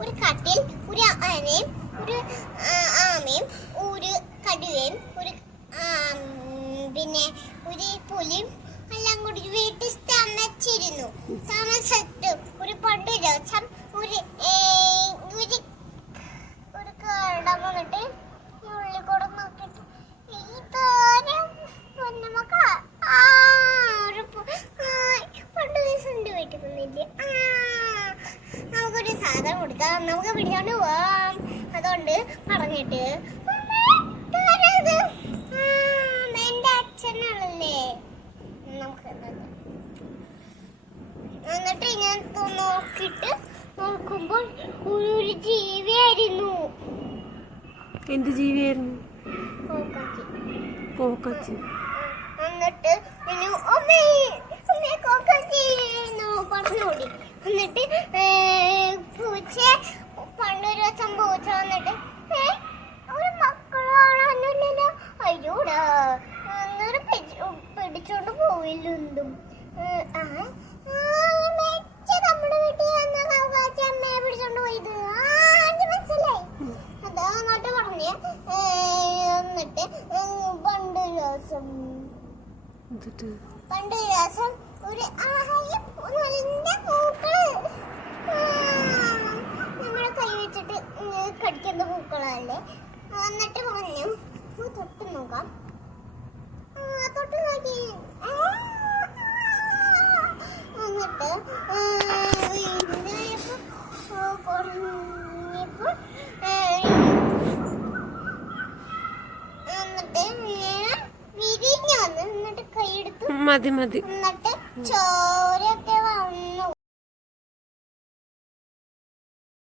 ഒരു കട്ടിൽ, ഒരു ആനയും, ഒരു ആമയും, ഒരു കടുവയും, ഒരു പിന്നെ ഒരു പുലിയും എല്ലാം കൂടി വീട്ടിൽ താമസിച്ചിരുന്നു. താമസിച്ചിട്ട് ഒരു പണ്ട് ദിവസം ഒരു കടം വന്നിട്ട് ഉള്ളിൽ കൂടെ നോക്കിട്ട് പണ്ട് ദിവസം വീട്ടിൽ വന്നില്ലേ, നമുക്കൊരു സാധനം കൊടുക്കാം, നമുക്ക് പിടിച്ചോണ്ട് പോവാം. അതുകൊണ്ട് പറഞ്ഞിട്ട് എന്റെ അച്ഛനാണല്ലേ നമുക്ക് എന്നിട്ട് ഞാൻ നോക്കുമ്പോൾ ഒരു ജീവിയായിരുന്നു. എന്ത് ജീവിയായിരുന്നു? കോക്കച്ചി. എന്നിട്ട് പറഞ്ഞോടി. എന്നിട്ട് പൂച്ച പണ്ടൊരു ദിവസം പൂച്ച വന്നിട്ട് ഒരു മക്കളാണല്ലോ, അയ്യോടാ അന്നേരം പിടിച്ചോണ്ട് പോയില്ലും. നമ്മുടെ വീട്ടിൽ അമ്മയെ പിടിച്ചോണ്ട് പോയത് മനസ്സിലായി. അതാ അങ്ങോട്ട് പറഞ്ഞേ. എന്നിട്ട് പണ്ട് ദിവസം ഒരു നല്ല പൂക്കള് നമ്മളെ കൈ വെച്ചിട്ട് കടിക്കുന്ന പൂക്കളല്ലേ. എന്നിട്ട് പറഞ്ഞു തൊട്ട് നോക്കാം. തൊട്ട് നോക്കി. എന്നിട്ട് വിരിഞ്ഞു വന്ന് എന്നിട്ട് കൈയെടുത്തു. മതി മതി. എന്നിട്ട് ചോര